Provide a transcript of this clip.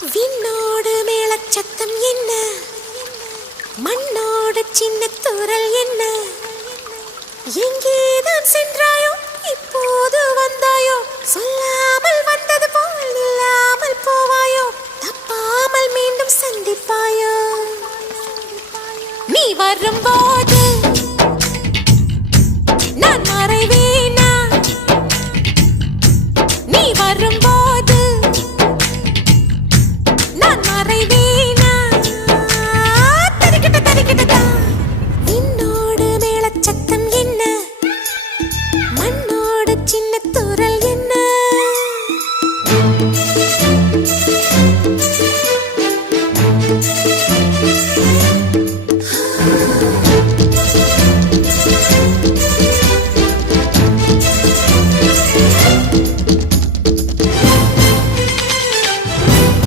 விண்ணோடு மேளச்சத்தம் என்ன, மண்ணோடு சின்ன தூரல் என்ன, எங்கேதான் சென்றாயோ இப்போது வந்தாயோ, சொல்லாமல் வந்தது போல் இல்லாமல் போவாயோ, தப்பாமல் மீண்டும் சந்திப்பாயோ, நீ வரும்போது